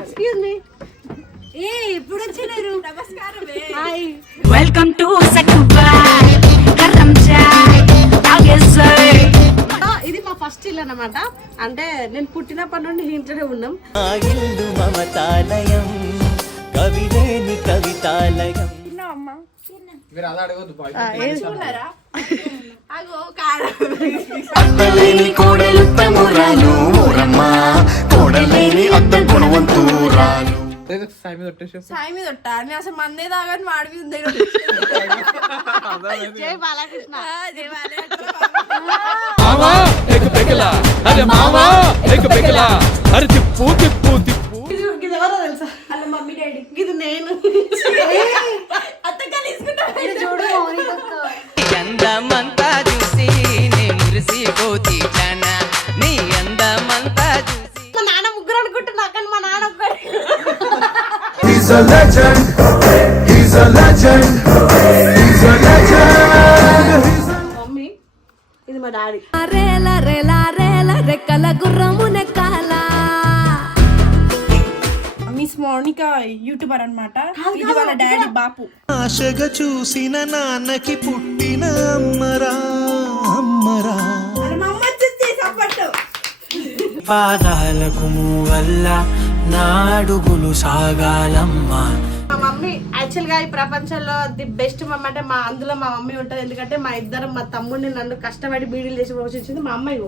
Excuse me ఏ ఎప్పుడు వచ్చినారు నమస్కారం hi Welcome to Sakubai, Karam Chai, Nagesai. ఇది మా ఫస్ట్ ఇల్లు అన్నమాట. అంటే నేను పుట్టినప్పటి నుండి ఇంట్లోనే ఉన్నాం. ఇల్లు మమతాలయం కవిలేని కవితాలయం. అత్తలేని కోడలు తమురాలు ఊరమ్మ కోడలేని అత్త గుణవంతురాలు. సాయి మీద నేను అసలు మందే తాగని వాడి మీద జై బాలకృష్ణ. తెలుసా? అలా మమ్మీ డాడీ. ఇది నేను. A legend. He's a legend. He's a legend. Mummy ఇది మా డాడీ. రేల రేల రేల రెక్కల గుర్రము నెక్కాల మిస్ మౌనిక యూట్యూబర్ అన్నమాట. ఇది వాళ్ళ డాడీ బాపు. ఆశగా చూసిన నాన్నకి పుట్టిన అమ్మరా అమ్మరా. పాదాలకు వల్ల నాడుగులు సాగాలమ్మా. మా మమ్మీ యాక్చువల్గా ఈ ప్రపంచంలో ది బెస్ట్ మమ్మీ అంటే మా అందులో మా మమ్మీ ఉంటది. ఎందుకంటే మా ఇద్దరు మా తమ్ముడిని నన్ను కష్టపడి బీడీలు చేసి పోషించింది మా అమ్మాయి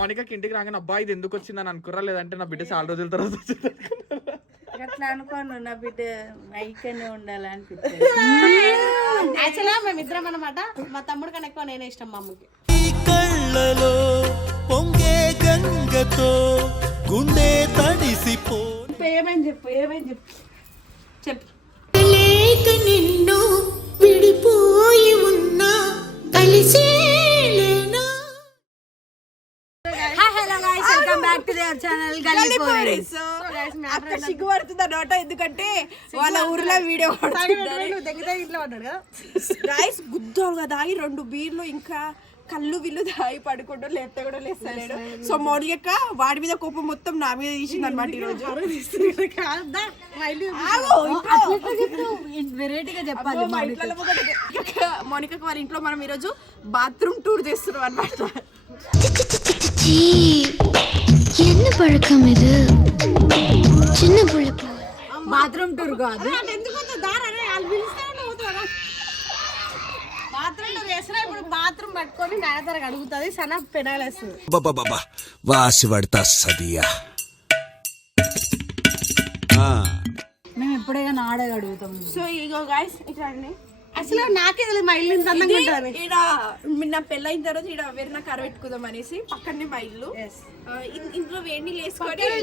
మౌనికకి ఇంటికి రాగానే అబ్బాయి ఇది ఎందుకు వచ్చిందని అనుకురా లేదంటే నా బిడ్డ చాలా రోజుల తర్వాత వచ్చింది. అట్లా అనుకోను నా బిడ్డ ఐకనే ఉండాలనిపిస్తుంది యాక్చువల్గా మేము ఇద్దరం అనమాట మా తమ్ముడు కన్నా ఎక్కువ నేనే ఇష్టం మా అమ్మకి. కళ్ళలో పొంగే గంగతో గుండె తడిసిపో ఏమైంది చెప్పు ఏమైంది చెప్పు. చెప్పు. లేక నిన్ను విడిపోయి ఉన్నా welcome back to Devar channel గల్లీ సో అక్క సిగ్గుపడుతుంది అన్నమాట ఎందుకంటే వాళ్ళ ఊర్లో వీడియో ఇంట్లో పడ్డాడు కదా? రైస్ గుద్దోలుగా దాగి రెండు బీర్లు ఇంకా కళ్ళు విల్లు దాగి పడుకుంటూ లేపితే కూడా లేస్తలేడు సో మౌనిక వాడి మీద కోపం మొత్తం నా మీద తీసింది అనమాట ఈ రోజు కాదా మా ఇల్లు వెరైటీగా చెప్పాలి అబ్బో, మా ఇంట్లో మొదటి- మౌనికకు వాళ్ళ ఇంట్లో మనం ఈరోజు బాత్రూమ్ టూర్ చేస్తున్నాం అనమాట என்ன பழக்கம் இது சின்ன புள்ள போல బాత్రూమ్ టూర్ కాదు ఎందుకు వద్దు? దారా రే, వాళ్ళు పిలిస్తే నువ్వు పోతావా? బాత్రూమ్లో వేసినా ఇప్పుడు బాత్రూమ్ పట్టుకొని నాయతర అడుగుతుంది సన పెనాలు వేస్తుంది బాబా వాసి పడతా సదియా. మేము ఎప్పుడైనా ఆడే అడుగుతాం. సో ఇగో గాయస్ ఇట్లా అండి అసలు నాకే తెలియదు మా ఇల్లు ఇంత అందంగా ఉంటుంది ఈడ నా పెళ్ళైన తర్వాత ఈడ వేరే కర పెట్టుకుందాం అనేసి పక్కనే మా ఇల్లు. ఇంట్లో వేడి నీళ్ళు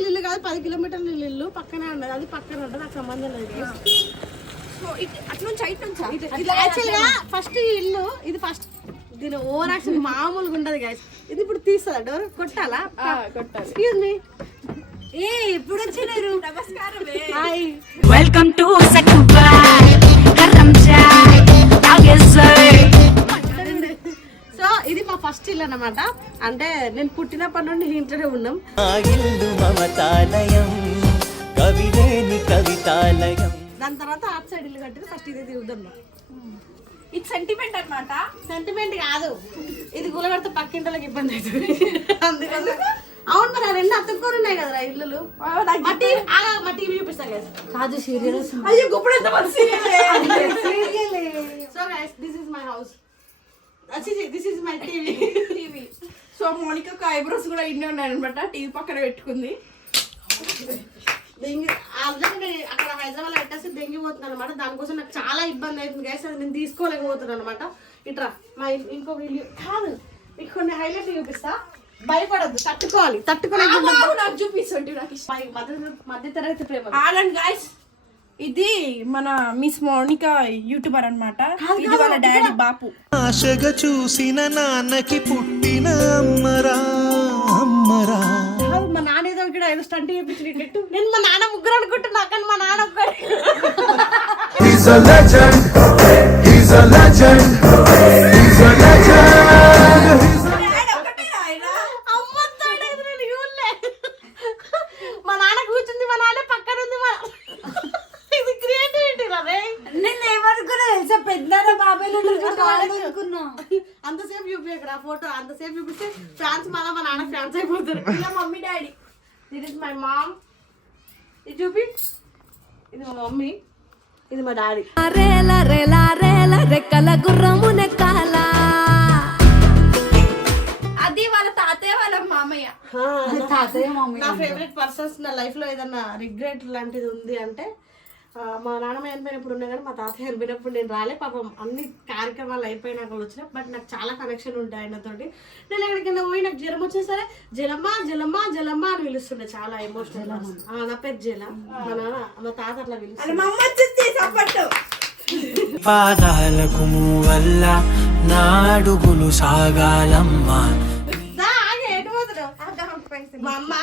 ఇల్లు కాదు పది కిలోమీటర్ల ఇల్లు పక్కనే ఉన్నది. అది పక్కన ఉంటుంది నాకు సంబంధం లేదు. సో ఇట్- అటు నుంచి ఇటు నుంచా? ఇది యాక్చువల్గా ఫస్ట్ ఇల్లు ఇది ఫస్ట్ దీని ఓవర్ యాక్షన్ మామూలుగా ఉండదు గైస్ ఇది ఇప్పుడు తీస్తుందా డోర్ కొట్టాలా? ఆ, కొట్టాలి. ఎక్స్క్యూజ్ మీ ఏ ఎప్పుడు వచ్చినారు? నమస్కారమే. Hi welcome to Karam Chai, Nagesai. So ఇది మా ఫస్ట్ ఇల్లు అన్నమాట. అంటే నేను పుట్టినప్పటి నుండి ఇంట్లోనే ఉన్నాం. ఇల్లు మమతాలయం. కవిలేని కవితాలయం. దాని తర్వాత ఆర్ట్ సైడ్ ఇల్లు కట్టింది ఫస్ట్ ఇది తిరుగుదాం ఇది సెంటిమెంట్ అన్నమాట? సెంటిమెంట్ కాదు. ఇది గులగడితే పక్కింటోళ్ళకి ఇబ్బంది అవుతుంది. అందుకని. అవును మరి ఆ రెండు అతుక్కొని ఉన్నాయి కదా ఇల్లులు. మా టీవీ మా టీవీ కదా కాదు సీరియస్ అయ్యో ఇప్పుడు ఎంత మంది so guys this is my house this is my TV. TV. So Monika eyebrows కూడా ఇన్నే ఉన్నాయన్నమాట. టీవీ పక్కన పెట్టుకుంది. దెంగి ఆల్రెడీ అక్కడ హైదరాబాద్ పెట్టేసి దెంగిపోతున్నాను అనమాట దానికోసం నాకు చాలా ఇబ్బంది అవుతుంది గైస్ అది నేను తీసుకోలేకపోతున్నాను అనమాట ఇట్రా మా ఇంకొక ఇల్లు కాదు మీకు కొన్ని హైలైట్ చూపిస్తా. భయపడద్దు తట్టుకోవాలి తట్టుకోలే ఆగు, నాకు చూపిస్తుంటే నాకు ఇష్టం. మధ్య మధ్య తరగతి ప్రేమ. ఆగండి గాయస్ ఇది మన మిస్ మౌనిక యూట్యూబర్ అన్నమాట. ఇది వాళ్ళ డాడీ బాపు. ఆశగా చూసిన నాన్నకి పుట్టిన అమ్మరా అమ్మరా. నేను ఏదో స్టంట్ చేయించినట్టు. నేను మా నాన్న ముగ్గురు అనుకుంటున్నా కానీ మా నాన్న ఒక్కడే. మా చూపి కూర్చుంది మా నాన్న ఫోటో అంతసేపు చూపిస్తే ఫ్రాన్స్ మళ్ళా మా నాన్న ఫ్రాన్స్ అయిపోతారు. Mummy daddy. This is my mom ఇది చూపి ఇది మా మమ్మీ ఇది మా డాడీ రేల రేల రేల రెక్కల గుర్రము నెక్కాల అది వాళ్ళ తాతయ్య వాళ్ళ మామయ్య. నా ఫేవరెట్ పర్సన్స్ నా లైఫ్లో ఏదన్నా రిగ్రెట్ లాంటిది ఉంది అంటే మా నాన్నమ్మ చనిపోయినప్పుడు ఉన్నా కానీ మా తాతయ్య చనిపోయినప్పుడు నేను రాలే. పాపం అన్ని కార్యక్రమాలు అయిపోయినాక వచ్చినా బట్ నాకు చాలా కనెక్షన్ ఉంటాయి ఆయనతోటి. నేను ఎక్కడికైనా పోయి నాకు జ్వరం వచ్చే సరే జలమ్మా జలమ్మా జలమ్మా అని పిలుస్తుండే చాలా ఎమోషనల్ నా పేరు జల. మా నాన్న మా తాత అట్లా పిలుస్తుంది పాదాలకు వల్ల నాడుగులు సాగాలమ్మా? మా అమ్మ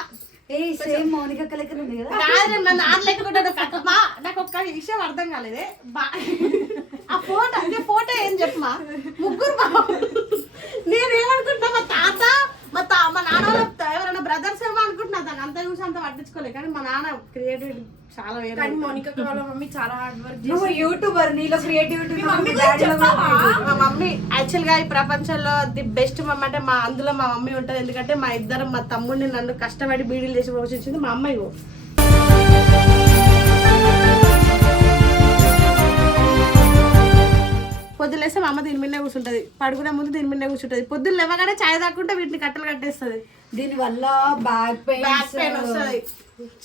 నాకు ఒక్క విషయం అర్థం కాలేదే. బా ఆ ఫోటో అంటే ఫోటో ఏం చెప్పమా క్రియేటివిటీ చాలా వేరే కానీ మౌనిక వాళ్ళ మమ్మీ చాలా హార్డ్ వర్క్ నువ్వు యూట్యూబర్ నీలో క్రియేటివిటీ మమ్మీ? మా మమ్మీ యాక్చువల్గా ఈ ప్రపంచంలో ది బెస్ట్ మమ్మీ అంటే మా అందులో మా మమ్మీ ఉంటది. ఎందుకంటే మా ఇద్దరు మా తమ్ముడిని నన్ను కష్టపడి బీడీలు చేసి పోషించింది మా అమ్మాయి పొద్దున్న లేస్తే మా అమ్మ దీని మీద కూర్చుంటది. పడుకునే ముందు దీని మీద కూర్చుంటది. పొద్దున్న లేవగానే చాయ్ తాకుంటే వీటిని కట్టలు కట్టేస్తుంది. దీని వల్ల బ్యాక్ బ్యాక్ పెయిన్ పెయిన్ వస్తుంది.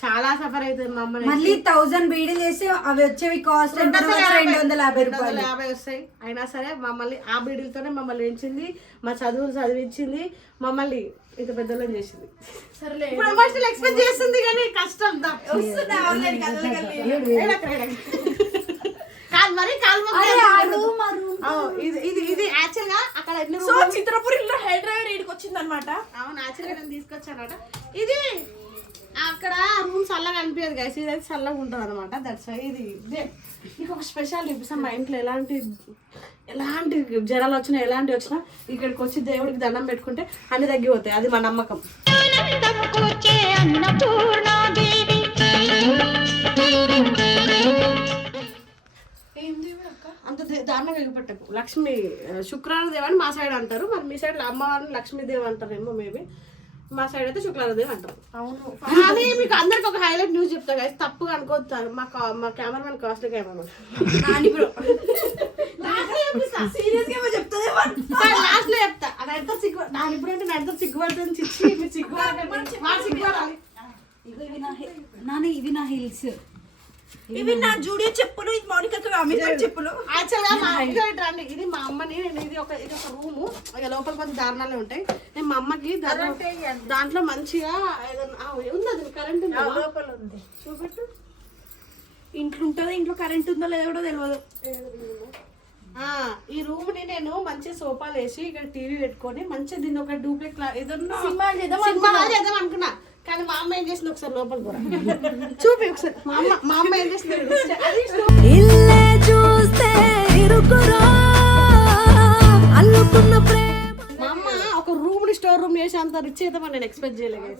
చాలా సఫర్ అవుతుంది మా అమ్మ మళ్ళీ థౌజండ్ బీడీలు వేసి అవి వచ్చేవి కాస్ట్ ఎంత రెండు వందల యాభై. రెండు వందల రూపాయలు. యాభై వస్తాయి. అయినా సరే మమ్మల్ని ఆ బీడీలతోనే మమ్మల్ని పెంచింది మా చదువులు చదివించింది మమ్మల్ని ఇంత పెద్దలను చేసింది. సరేలే. ఇప్పుడు ఎమోషనల్ ఎక్స్ప్రెస్ చేస్తుంది కానీ కష్టం మరి కాలు ఇది ఇది ఇది యాక్చువల్గా అక్కడ సో చిత్రపురిలో హెయిర్ డ్రైవర్ ఇడికి వచ్చింది అనమాట అవును యాక్చువల్గా నేను తీసుకొచ్చానట. ఇది అక్కడ రూమ్ చల్లగా అనిపించదు గైస్ ఇది అయితే చల్లగా ఉంటుంది అనమాట దట్స్ వై ఇది. ఇదే నీకు ఒక స్పెషల్ చూపిస్తాం మా ఇంట్లో ఎలాంటి ఎలాంటి జ్వరాలు వచ్చినా ఎలాంటి వచ్చినా ఇక్కడికి వచ్చి దేవుడికి దండం పెట్టుకుంటే అన్ని తగ్గిపోతాయి. అది మా నమ్మకం. దే- దారుణంగా ఎగిపెట్టకు లక్ష్మి ఆ, శుక్రాల దేవి మా సైడ్ అంటారు. మరి మీ సైడ్ అమ్మవారిని లక్ష్మీదేవి అంటారేమో మేబీ. మా సైడ్ అయితే శుక్లాదేవి అంటారు. అవును. కానీ మీకు అందరికి ఒక హైలైట్ న్యూస్ చెప్తా గైస్ తప్పుగా అనుకోవద్దు. మా మా cameraman costly cameraman. Nani bro. సీరియస్గా లాస్ట్లో చెప్తా. అది ఎంత సిగ్గు నా ఎంత సిగ్గుపడుతుంది? చిచ్చి మీరు సిగ్గుపడాలి. నాని ఇవి నా హిల్స్. ఇవి నా జూడియో చెప్పులు ఇది మౌనిక అమితాబ్ చెప్పులు. యాక్చువల్గా మా రండి ఇది మా అమ్మని నేను ఇది ఒక ఇది ఒక రూము లోపల కొంచెం దారుణాలే ఉంటాయి. నేను మా అమ్మకి దాంట్లో మంచిగా ఉంది అది? కరెంట్ లోపల ఉంది. చూపెట్టు. ఇంట్లో ఉంటుందో? ఇంట్లో కరెంట్ ఉందో? లేదో కూడా తెలియదు ఆ, ఈ రూమ్ని నేను మంచి సోఫాలు వేసి ఇక్కడ టీవీ పెట్టుకొని మంచిగా దీన్ని ఒక డూప్లెక్స్ ఏదన్నా సినిమా చేద్దాం అనుకున్నా. కానీ మా అమ్మ ఏం చేసింది? ఒకసారి లోపల కూడా చూపి ఒకసారి. మా అమ్మ మా అమ్మ ఏం చేసింది? ఇల్లే చూస్తే ఇరుకురా అల్లుకున్న ప్రేమ. మా అమ్మ ఒక రూమ్ని స్టోర్ రూమ్ చేసి అంత రిచ్ అయితే నేను ఎక్స్పెక్ట్ చేయలేదు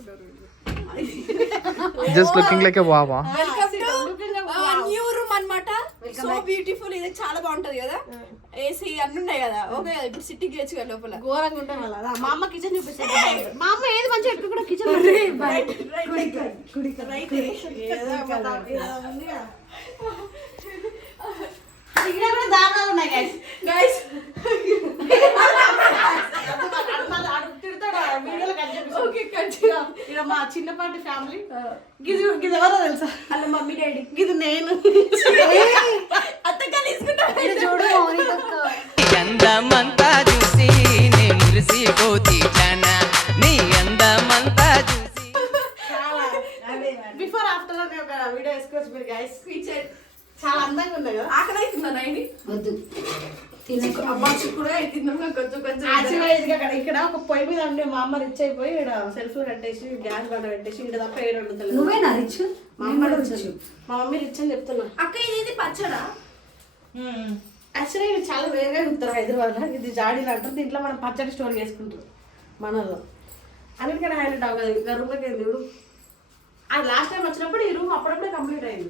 just looking like a వావా welcome to new room అన్నమాట. సో బ్యూటిఫుల్ ఇది చాలా బాగుంటది కదా ఏసీ అన్ని ఉన్నాయి కదా ఓకే ఇప్పుడు సిట్టింగ్ చేయొచ్చు కదా లోపల ఘోరంగా ఉంటాయి వాళ్ళ అదా, మా అమ్మ కిచెన్ చూపిస్తుంది మా అమ్మ ఏది మంచిగా ఎక్కడ కూడా కిచెన్ ఇక్కడ కూడా దారుణాలు ఉన్నాయి guys. గైస్ ఇక్కడ మా చిన్నపాటి ఫ్యామిలీ. గిది గిది ఎవరో తెలుసా? అల్ల మమ్మీ డాడీ. గిది నేను. అత్త కలిసుకుంటా చూడు అందమంతా చూసి నే మురిసిపోతి జానా నీ అందమంతా చూసి. బిఫోర్ ఆఫ్టర్ ఒక వీడియో వేసుకోవచ్చు మీరు గైస్ కిచెన్ చాలా అందంగా ఉంది కదా. ఆకలి అవుతుందా నైని వద్దు. యాక్చువల్గా ఇక్కడ ఒక పొయ్యి మీద ఉండే మా అమ్మ రిచ్ అయిపోయి ఇక్కడ సెల్ఫ్ కట్టేసి గ్యాస్ బండ పెట్టేసి ఇక్కడ తప్ప ఏడు వండుతలేదు నువ్వేనా రిచ్ మా అమ్మ రిచ్ మా మమ్మీ రిచ్ అని చెప్తున్నా. అక్క ఇది పచ్చడా? యాక్చువల్లీ ఇది చాలా వేరుగా ఉంటారు హైదరాబాద్లో. ఇది జాడీలు అంటారు. దీంట్లో మనం పచ్చడి స్టోర్ చేసుకుంటారు మనలో. అన్నిటికన్నా హైలైట్ అవ్వదు ఇంకా రూమ్లోకి వెళ్ళి ఆ లాస్ట్ టైం వచ్చినప్పుడు ఈ రూమ్ అప్పుడప్పుడే కంప్లీట్ అయింది.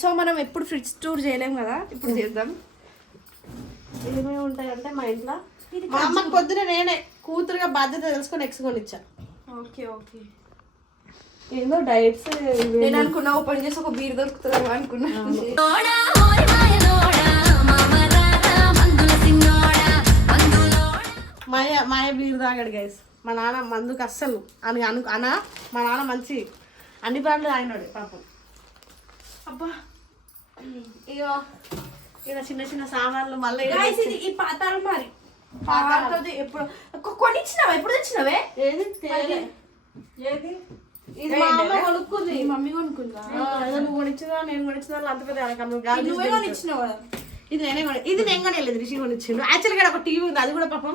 సో మనం ఎప్పుడు ఫ్రిడ్జ్ టూర్ చేయలేం కదా? ఇప్పుడు చేద్దాం. ఏమేమి ఉంటాయంటే మా ఇంట్లో మా అమ్మకి పొద్దున నేనే కూతురుగా బాధ్యత తెలుసుకొని ఎక్స్ కొనిచ్చా. Okay okay. ఏందో డైట్స్ నేను అనుకున్నా ఓపెన్ చేసి ఒక బీర్ దొరుకుతుందేమో అనుకున్నా. మాయ మాయ బీరు తాగాడు గైస్ మా నాన్న మందుకు అస్సలు అని అను అన మా నాన్న మంచి అన్ని బ్రాండ్లు తాగినాడు పాపం. అబ్బా. ఇగో ఇక చిన్న చిన్న సామాన్లు మళ్ళీ ఇది ఈ పాతాలు మరి పాతది ఎప్పుడు కొనిచ్చినావా? ఎప్పుడు తెచ్చినావే? ఏది. ఏది? ఇది మా అమ్మ కొనుక్కుంది. మమ్మీ కొనుక్కుందా? నువ్వు నేను కొనిచ్చినా అంత పెద్ద నువ్వు కొనిచ్చినావు కదా? ఇది నేనే కొని ఇది నేను రిషి కొనిచ్చిండు. యాక్చువల్గా ఒక టీవీ ఉంది అది కూడా పాపం.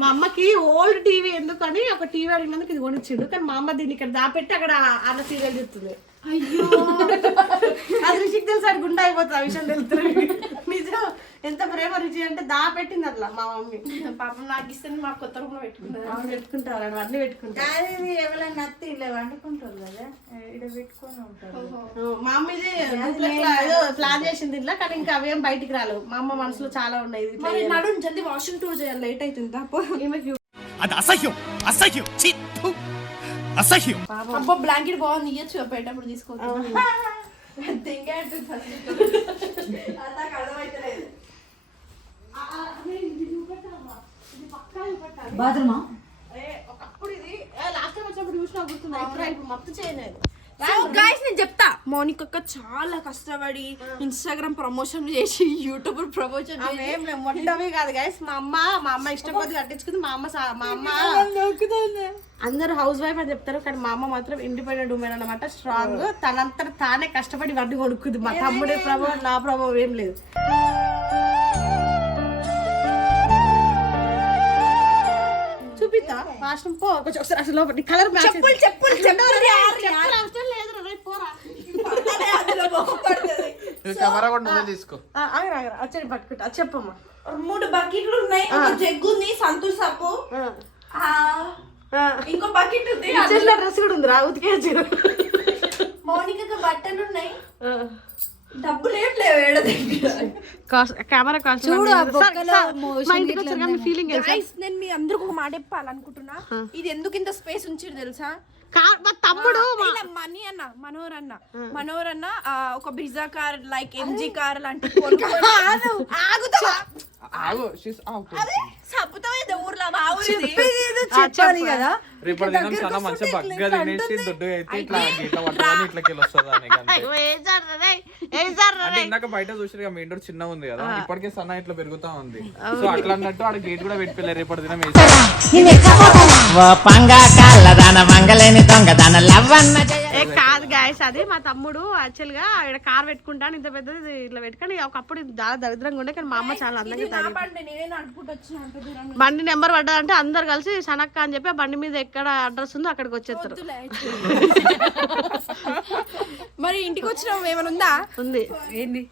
మా అమ్మకి ఓల్డ్ టీవీ ఎందుకని ఒక టీవీ అడిగినందుకు ఇది కొనిచ్చిండు. కానీ మా అమ్మ దీన్ని ఇక్కడ దాపెట్టి అక్కడ అన్న సీరియల్ చెప్తుంది అయ్యో. అది రుచికి తెలుసు అది గుండె అయిపోతుంది ఆ విషయం తెలుస్తుంది. నిజం ఎంత ప్రేమ రుచి అంటే దాపెట్టింది అట్లా మా మమ్మీ. పాపం నాకు ఇస్తే మా కొత్త రూమ్ అవును పెట్టుకుంటారు అని అన్ని పెట్టుకుంటారు. అది ఎవరైనా నత్తి ఇలా వండుకుంటారు కదా ఇక్కడ పెట్టుకొని ఉంటారు. మా ఏదో ప్లాన్ చేసింది ఇట్లా కానీ ఇంకా అవేం బయటికి రాలేవు. మా అమ్మ మనసులో చాలా ఉన్నాయి మరి నడు జల్దీ వాషింగ్ టూర్ చేయాలి లేట్ అవుతుంది అప్పో ఈమెకి అది అసహ్యం అసహ్యం. అసహ్యం. అబ్బో బ్లాంకెట్ బాగుంది ఇయ్యచ్చు పోయేటప్పుడు తీసుకోవచ్చు. బాత్రూమా? ఏ, ఒకప్పుడు ఇది లాస్ట్ టైం వచ్చినప్పుడు చూసినా గుర్తుంది? ఇప్పుడు మొత్తం చేయలేదు. గైస్ నేను చెప్తా. మౌనిక అక్క చాలా కష్టపడి ఇన్స్టాగ్రామ్ ప్రమోషన్ చేసి యూట్యూబ్ ప్రమోషన్ మొట్టమే కాదు గైస్ మా అమ్మ మా అమ్మ ఇష్టం కొద్ది కట్టించుకుంది మా అమ్మ మా అమ్మ అందరూ హౌస్ వైఫ్ అని చెప్తారు కానీ మా అమ్మ మాత్రం ఇండిపెండెంట్ ఉమెన్ అనమాట స్ట్రాంగ్ తనంతట తానే కష్టపడి వడ్డీ కొనుక్కుంది. మా తమ్ముడే ప్రభావం నా ప్రభావం ఏం లేదు. చూపిస్తా ఫాస్ట్ పో. కొంచెం ఒకసారి అసలు లోపల కలర్ మ్యాచ్ చెప్పులు చెప్పులు చెప్పులు అవసరం లేదు రేపు పోరా. అందులో బాగుపడుతుంది కెమెరా కూడా నువ్వే తీసుకో. ఆ, ఆగరా ఆగరా. వచ్చి పట్టుకుంటా. అది చెప్పమ్మా. మూడు బకెట్లు ఉన్నాయి. ఒక జగ్గు ఉంది సంతూర్ సప్పు. ఇంకో బకెట్ ఉంది డ్రెస్ కూడా ఉంది రా ఉతికే మౌనికకి బట్టలు ఉన్నాయి. డబ్బులు ఏం లేవు ఏడ కెమెరా చూడు, ఫీలింగ్ నేను మీ అందరికి ఒక మాట చెప్పాలనుకుంటున్నా. ఇది ఎందుకు ఇంత స్పేస్ ఉంచిరు తెలుసా? మా తమ్ముడు మనీ అన్న మనోహర్ అన్న. మనోహర్ అన్న ఒక Brezza car like MG car లాంటి ఆగుతావా? ఆగు అదే సబ్బుతావు ఊర్లో? మా ఊరిది. చెప్పాలి కదా. రేపటి దినం చాలా మంచిగా బగ్గ తినేసి దొడ్డు అయితే ఇట్లా ఇట్లా పట్టుకొని ఇట్లా వస్తుంది అని అంతే. ఏం సార్ రే? ఏం సార్ రే? అంటే ఇందాక బయట చూసారు మెయిన్ డోర్ చిన్నగా ఉంది కదా ఇప్పటికే సన్న ఇట్లా పెరుగుతా ఉంది. సో అట్లా అన్నట్టు ఆడ గేట్ కూడా పెట్టిపోయారు రేపటి దినం వేసి ఓ పంగ కళ్ళదాన మంగళని దొంగదాన లవ్వన్న ఏ కాదు గాయస్ అది మా తమ్ముడు యాక్చువల్గా ఇక్కడ కార్ పెట్టుకుంటాను ఇంత పెద్దది ఇట్లా పెట్టుకొని ఒకప్పుడు చాలా దరిద్రంగా ఉండే కానీ మా అమ్మ చాలా అందంగా నా బండి నేనే నడుపుకుంటూ వచ్చిన అంత దూరం బండి నెంబర్ పడ్డదంటే అందరు కలిసి సనక్క అని చెప్పి ఆ బండి మీద ఎక్కడ అడ్రస్ ఉందో అక్కడికి వచ్చేస్తారు. మరి ఇంటికి వచ్చిన ఏమైనా ఉందా? ఉంది. ఏంది?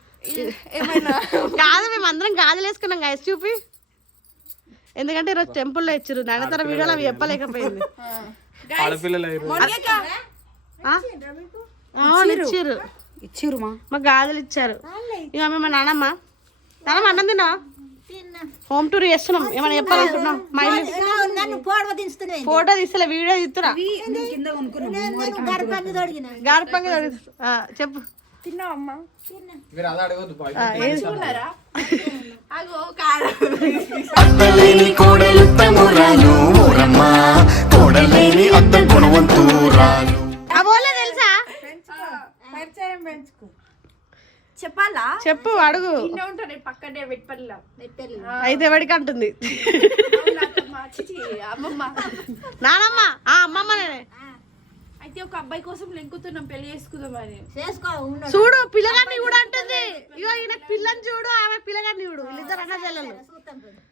ఏమైనా? కాదు మేము అందరం గాజులు వేసుకున్నాం గాయస్ చూపి. ఎందుకంటే ఈరోజు టెంపుల్లో ఇచ్చారు. నడతర వీడియోలో అవి చెప్పలేకపోయింది? అవును ఇచ్చారు? ఇచ్చిరుమా మాకు గాజులు ఇచ్చారు. ఇక మేము మా నానమ్మ నానమ్మ అన్నం తిన్నా హోమ్ టూర్ చేస్తున్నాం. ఏమైనా చెప్పాలనుకుంటున్నాం మా ఇల్లు ఫోటో తీస్తలే వీడియో తీస్తున్నా. చెప్పు. అత్తలేని కోడలు తమురాలు ఊరమ్మ కోడలేని అత్త గుణవంతురాలు. అవోలే తెలుసా? పరిచయం పెంచుకో. చెప్పాలా? చెప్పు అడుగు. ఇన్నే ఉంటాను పక్కనే వెట్పల్లిలో అయితే ఎవడికి అంటుంది. అమ్మమ్మ. నానమ్మ ఆ అమ్మమ్మ నేనే. అయితే ఒక అబ్బాయి కోసం లెంకుతున్నాం పెళ్ళి చేసుకుందాం అని. చూడు పిల్లగాన్ని కూడా అంటుంది. ఇగో ఈయన పిల్లని చూడు ఆమె పిల్లగాన్ని చూడు. వీళ్ళిద్దరు అన్న చెల్లెలు.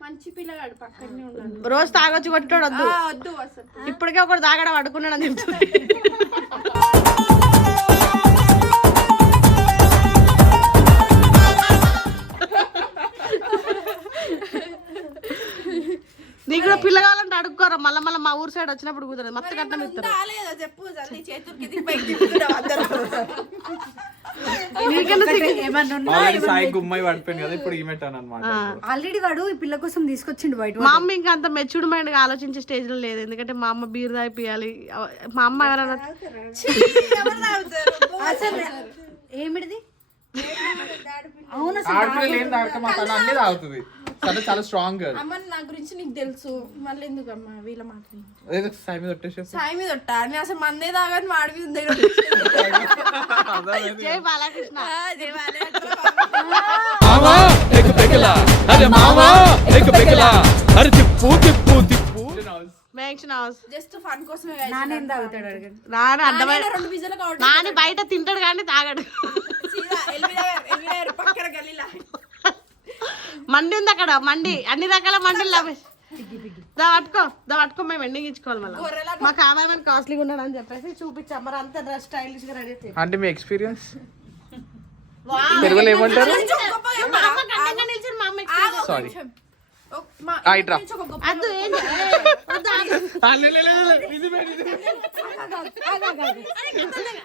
మంచి పిల్లగాడు పక్కనే ఉన్నాడు. రోజు తాగొచ్చి కొట్టుకోడు వద్దు. వద్దు అసలు ఇప్పటికే ఒకడు తాగడం అడుకున్నాడు అని చెప్తుంది. నీకు కూడా పిల్ల కావాలంటే అడుక్కోరా. మళ్ళీ మళ్ళీ మా ఊరు సైడ్ వచ్చినప్పుడు కుదరదు మొత్తం కట్నం ఇస్తారు. రాలేదా చెప్పు ఆల్రెడీ వాడు ఈ పిల్ల కోసం తీసుకొచ్చిండు బయట మా అమ్మ ఇంకా అంత మెచ్యూర్డ్ మైండ్గా ఆలోచించే స్టేజ్లో లేదు. ఎందుకంటే మా అమ్మ బీర్ తాగిపియాలి. మా అమ్మ ఎవరైనా ఏమిటిది? అవును ఆడపిల్లలు ఏం తాగక మా తన అన్ని తాగుతుంది. తను చాలా స్ట్రాంగ్ గర్ల్ అమ్మ నా గురించి నీకు తెలుసు. మళ్ళీ ఎందుకు అమ్మ వీళ్ళ మాటలు ఏదో సాయి మీద కొట్టేసి సాయి మీద ఒట్టా? నేను అసలు మందే తాగని వాడి మీద ఉంది Jai Balakrishna. Mansion house. Just fun కోసమే నానేం తాగుతాడు అడగండి నాన్న అర్థమైన రెండు విజయలు కాబట్టి నాని బయట తింటాడు కానీ తాగడు. పక్కన గలీలా మండి ఉంది అక్కడ మండి. అన్ని రకాల మండీలు లభి దా పట్టుకో దా పట్టుకో మేము ఎండింగ్ ఇచ్చుకోవాలి మళ్ళీ. మా కెమెరామెన్ కాస్ట్లీగా ఉన్నాడు అని చెప్పేసి చూపించాం మరి అంత డ్రెస్ స్టైలిష్గా రెడీ చేసి అంటే మీ ఎక్స్పీరియన్స్ తెలుగులో ఏమంటారు. సారీ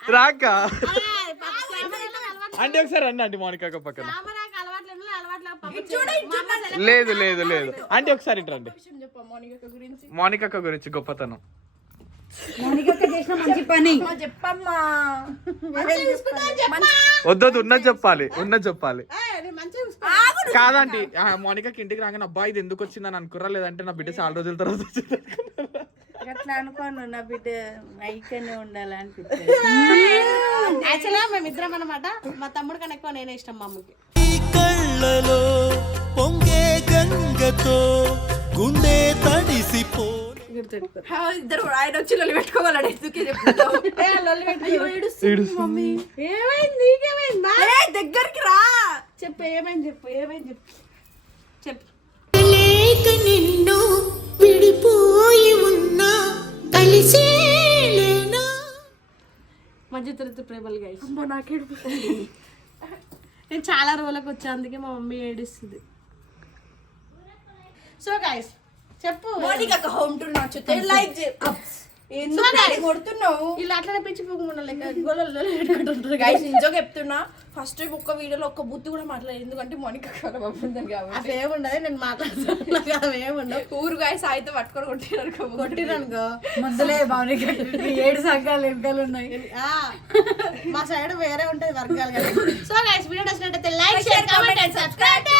రాక. అంటే ఒకసారి రండి అండి మోనికా పక్కన. లేదు, లేదు, లేదు. అంటే ఒకసారి రండి. చెప్పు మౌనిక గురించి. మోనికా గురించి గొప్పతనం. వద్దొద్దు ఉన్నది చెప్పాలి ఉన్నది చెప్పాలి. కాదండి మోనికాకి ఇంటికి రాగానే అబ్బా ఇది ఎందుకు వచ్చిందని అనుకురా లేదంటే నా బిడ్డ చాలా రోజుల తర్వాత వచ్చింది. అట్లా అనుకోను నా బిడ్డ ఐకనే ఉండాలనిపిస్తుంది యాక్చువల్గా మేము ఇద్దరం అనమాట మా తమ్ముడు కన్నా ఎక్కువ నేనే ఇష్టం మా అమ్మకి. కళ్ళలో పొంగే గంగతో గుండె తడిసిపో ఇద్దరు ఆయన వచ్చి లొల్లి పెట్టుకోగలడు ఎందుకే ఏమైంది? దగ్గరికి రా. చెప్పు ఏమైంది చెప్పు ఏమైంది చెప్పు. చెప్పు. లేక నిన్ను విడిపోయి ఉన్నా కలిసేలేనా మధ్య తరగతి ప్రేమలు గైస్ అమ్మో నాకేడు నేను చాలా రోజులకు వచ్చా అందుకే మా మమ్మీ ఏడుస్తుంది. సో గైస్ చెప్పు. మౌనిక హోమ్ టూర్ నచ్చుతే లైక్ కొడుతున్నావు? ఇలా అట్లనే పిచ్చి గైస్ నిజంగా చెప్తున్నా ఫస్ట్ ఒక్క వీడియోలో ఒక్క బుద్ధి కూడా మాట్లాడలేదు. ఎందుకంటే మౌనిక కలవకుందని కాబట్టి. ఏముండదు నేను మాట్లాడుతాను. నాకు అవి ఏముండవు ఊరు గాయస్ అయితే పట్టుకొని కొట్టినారు కొట్టిరనుకో. ముద్దులే మౌనిక ఏడు సంఘాలు వెనకాలు ఉన్నాయి? ఆ, మా సైడ్ వేరే ఉంటది వర్గాలు కదా. సో గైస్ వీడియో నచ్చినట్టయితే like share comment and subscribe